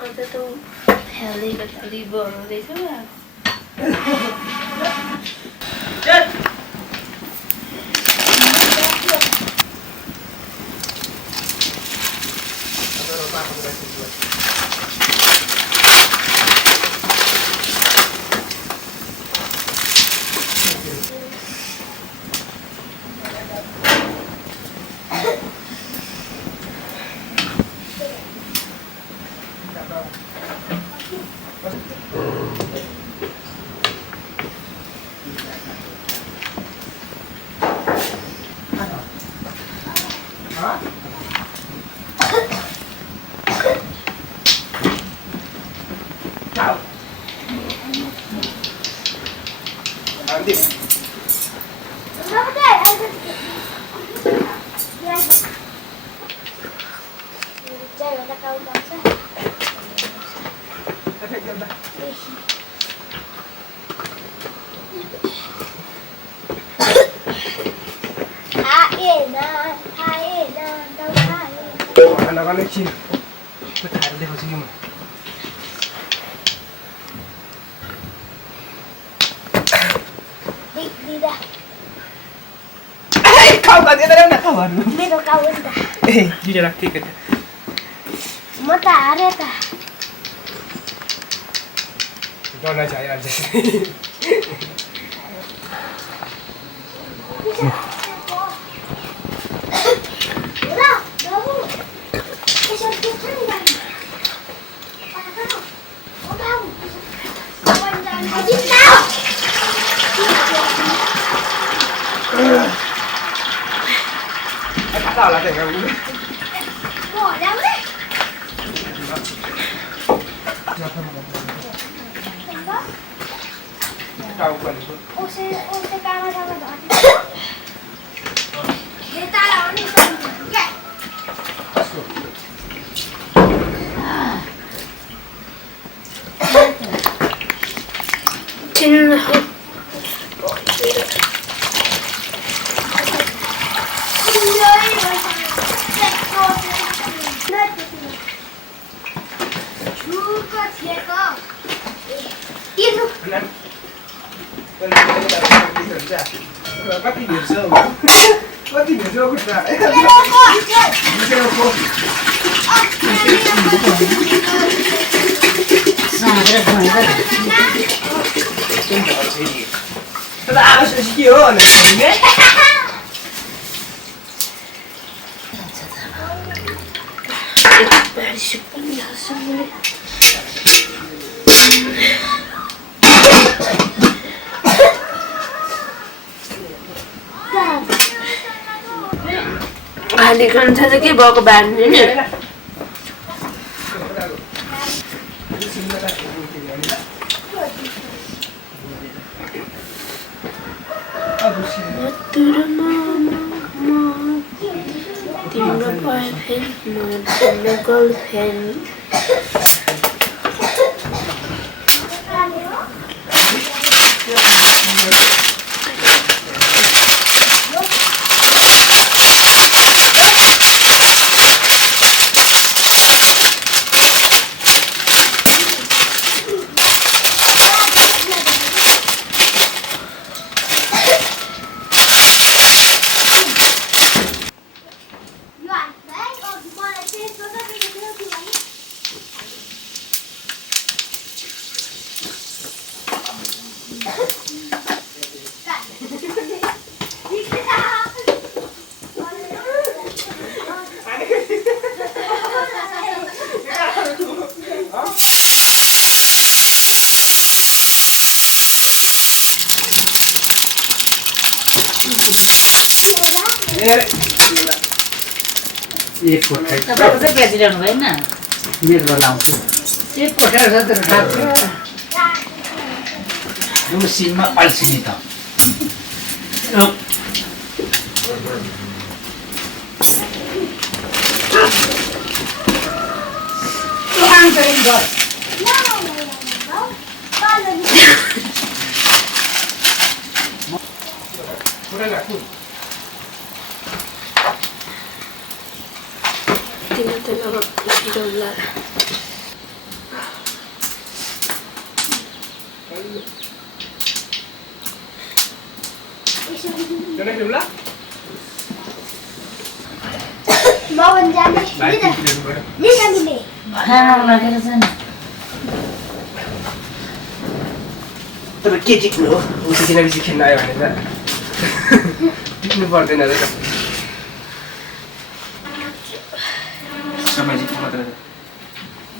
अन्त त हेल्दैको खालि बनाउँदैछ मेरो काउ नि त म त हारे त Tao là thằng nào bỏ ra đấy Tao còn ô xe camera mà đó thế ta là đi xong kệ Tin Bắt đi biển sâu. Bắt đi biển sâu cũng lại. Nó sẽ chịu hơn này. खाने खान्छ त के भएको बाँड्ने नि तिम्रो boyfriend तिम्रो girlfriend एक फोटो तपाईँको चाहिँ बेचिरहनु भएन मेरो लाउँछु एक फोटोहरू छ तर यो सिनमा अल्छिनी त Mau jalan ni dah ni. खाना लागेर चाहिँ तर के टिक्नु हो उसी किनपछि खेल्न आयो भने त टिक्नु पर्दैन रहेछ समय चाहिँ कता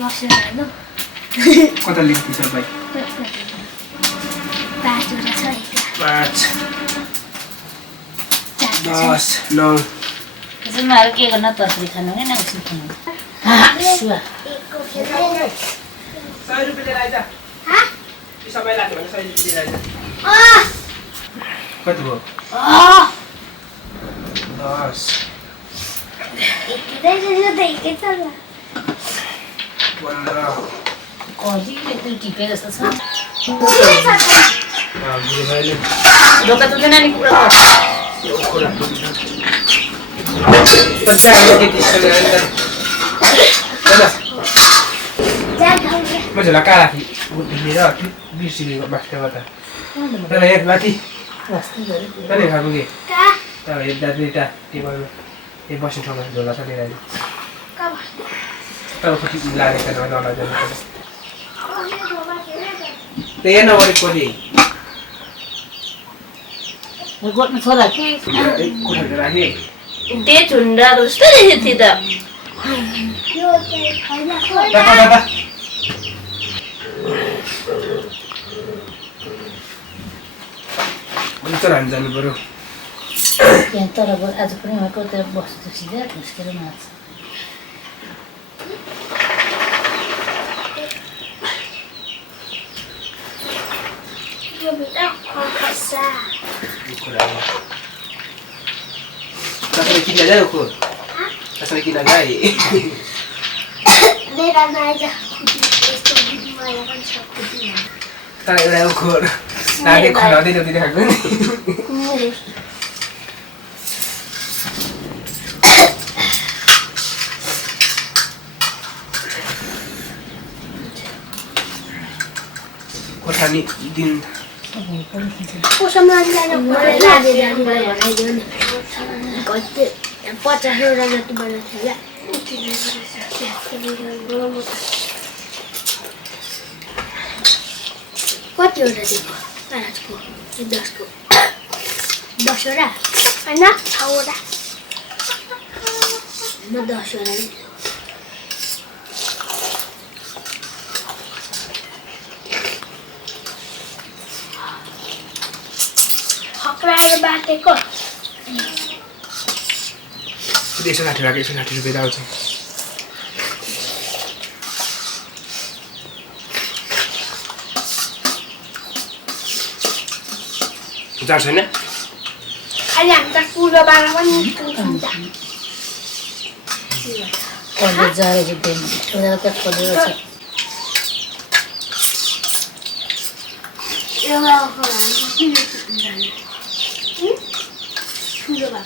बसेर हेर्नु कता लेख्नु छ भाइ 5 वटा छ 5 10 9 तिमीहरू के गर्न तस्बिर खानु होइन उसले खानु सुवा 100 रुपियाँ लिएर आइज यो सबै लाग्यो भने 100 रुपियाँ लिएर आइज कति भयो 10 15 कतिले त्यो टिपे जस्तो छ बुढेले ढोका तुल्दैन नि कुकुर यो कुरा बच्चा के दिसले आइज म झोला कहाँ राखी लिएर बिर्सिने बास्केबाट तर एक माथि तले खाएको के तर हेर्दा दुईटा टेबलमा एक बस्ने ठाउँमा झोला छ लिएर आइज तर कति लागेको छैन नलजानु त्यही नगरी कोली गोठमा छोरा के कोठामा राखे त्यही झुन्डा जस्तो देखेको थिएँ त दादा उतर हामी जानु पर्यो यहाँ तर आज पनि उहाँको त्यहाँ बस्छु सिधा घुस्केर मार्छ कसैले किन्न जाऊ को कसैले किन्न जाए तर एउटा उखोर नानी खनाउँदै जति देखाएको नि खोर्सानी दिन कतिवटा दिएको 5को 10को 10वटा होइन 6वटा म 10वटा हक्राएर बाटेको यसो 60 राखेँ 160 रुपियाँ आउँछ जार छैन अहिले हामी त पूर्वबाट पनि निस्किन्छ कलेज जाएर देन उनीहरू कति कलेज छ एउटा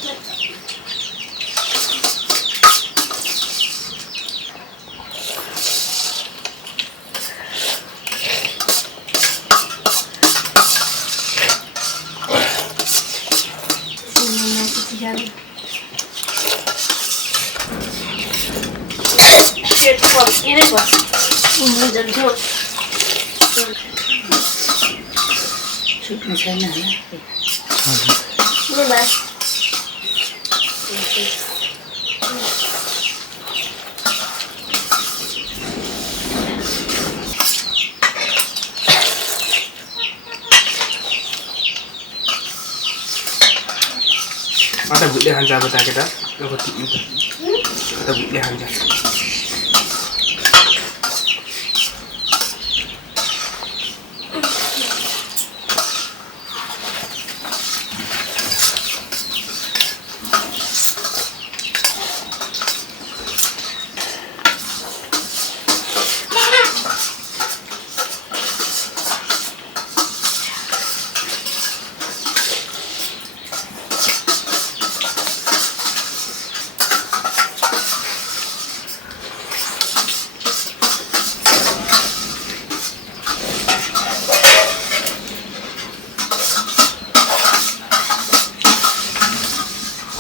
ठुलो भएको सुत्नु छैन होला अन्त भुट्ले खान्छ अब ताके त भुट्ले खान्छ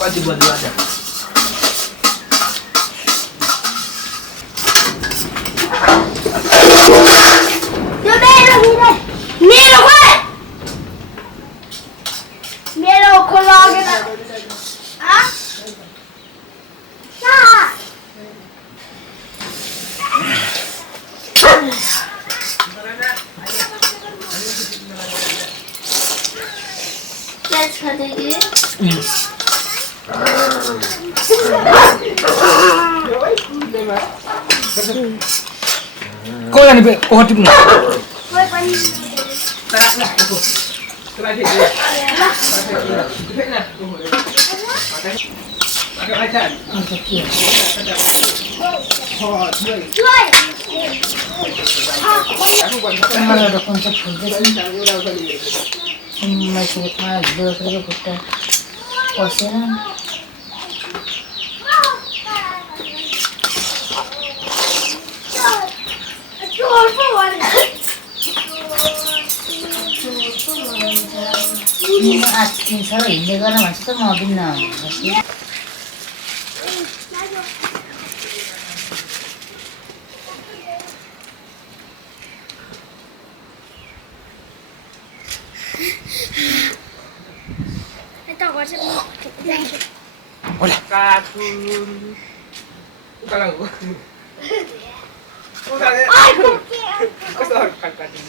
कति बदला छ यो मेरो मेरो खोला अघि Let's अनि कोही टिप्नु कोही पनि अन्त के मलाई कुन चाहिँ फुल्दैछ मान्छेमा बुढोको खुट्टा पसेर आत्तिन्छ हिँड्दै गर्न भन्छ त म बिन्न यता गर्छ होला काठुन उकालाङ हो कस्तो काटिन्छ